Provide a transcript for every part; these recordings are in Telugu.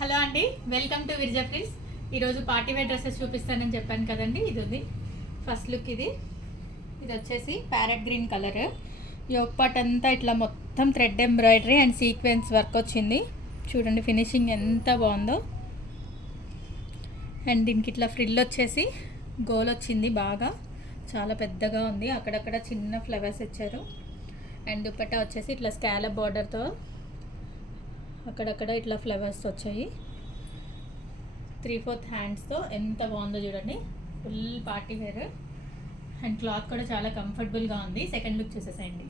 హలో అండి, వెల్కమ్ టు విర్జా ప్లీజ్. ఈరోజు పార్టీ వేర్ డ్రెస్సెస్ చూపిస్తానని చెప్పాను కదండి. ఇది ఉంది ఫస్ట్ లుక్. ఇది వచ్చేసి parrot green colour. Yoke part అంతా ఇట్లా మొత్తం thread embroidery and sequence work వచ్చింది. చూడండి ఫినిషింగ్ ఎంత బాగుందో. అండ్ దీనికి ఇట్లా ఫ్రిల్ వచ్చేసి గోల్ వచ్చింది, బాగా చాలా పెద్దగా ఉంది. అక్కడక్కడ చిన్న ఫ్లవర్స్ ఇచ్చారు. అండ్ దుపట్టా వచ్చేసి ఇట్లా స్కాలప్ బార్డర్తో అక్కడక్కడ ఇట్లా ఫ్లవర్స్ వచ్చాయి. 3/4 హ్యాండ్స్తో ఎంత బాగుందో చూడండి. Full party wear and cloth కూడా చాలా కంఫర్టబుల్గా ఉంది. సెకండ్ లుక్ చూసేసేయండి.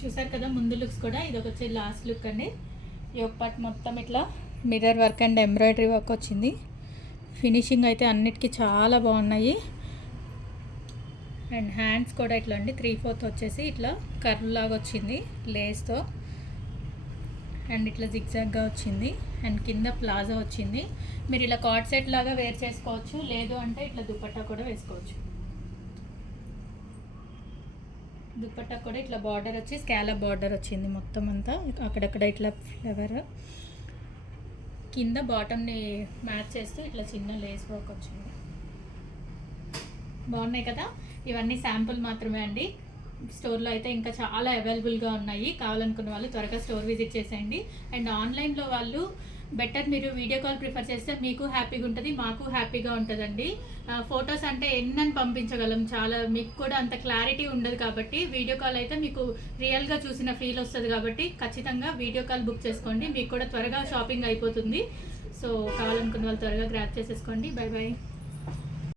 చూసారు కదా ముందు లుక్స్ కూడా. ఇది వచ్చి లాస్ట్ లుక్ అండి. యోక్ పార్ట్ మొత్తం ఇట్లా mirror work and embroidery work వచ్చింది. ఫినిషింగ్ అయితే అన్నిటికీ చాలా బాగున్నాయి. అండ్ హ్యాండ్స్ కూడా ఇట్లా అండి 3/4 వచ్చేసి ఇట్లా కర్వ్ లాగా వచ్చింది లేస్తో. అండ్ ఇట్లా జిగ్జాగ్గా వచ్చింది. అండ్ కింద ప్లాజా వచ్చింది. మీరు ఇలా కార్డ్ సెట్ లాగా వేర్ చేసుకోవచ్చు, లేదు అంటే ఇట్లా దుపట్టా కూడా వేసుకోవచ్చు. దుపట్టా కూడా ఇట్లా బార్డర్ వచ్చి స్కాలప్ బార్డర్ వచ్చింది మొత్తం అంతా. అక్కడక్కడ ఇట్లా ఫ్లవర్ కింద బాటమ్ని మ్యాచ్ చేస్తూ ఇట్లా చిన్న లేస్ వర్క్ వచ్చింది. బాగున్నాయి కదా. ఇవన్నీ శాంపుల్ మాత్రమే అండి. స్టోర్లో అయితే ఇంకా చాలా అవైలబుల్గా ఉన్నాయి. కావాలనుకున్న వాళ్ళు త్వరగా స్టోర్ విజిట్ చేసేయండి. అండ్ ఆన్లైన్లో వాళ్ళు బెటర్ మీరు వీడియో కాల్ ప్రిఫర్ చేస్తే మీకు హ్యాపీగా ఉంటుంది, మాకు హ్యాపీగా ఉంటుందండి. ఫొటోస్ అంటే ఎన్నని పంపించగలం, చాలా మీకు కూడా అంత క్లారిటీ ఉండదు. కాబట్టి వీడియో కాల్ అయితే మీకు రియల్గా చూసిన ఫీల్ వస్తుంది. కాబట్టి ఖచ్చితంగా వీడియో కాల్ బుక్ చేసుకోండి, మీకు కూడా త్వరగా షాపింగ్ అయిపోతుంది. సో కావాలనుకున్న వాళ్ళు త్వరగా గ్రాప్ చేసేసుకోండి. Bye bye.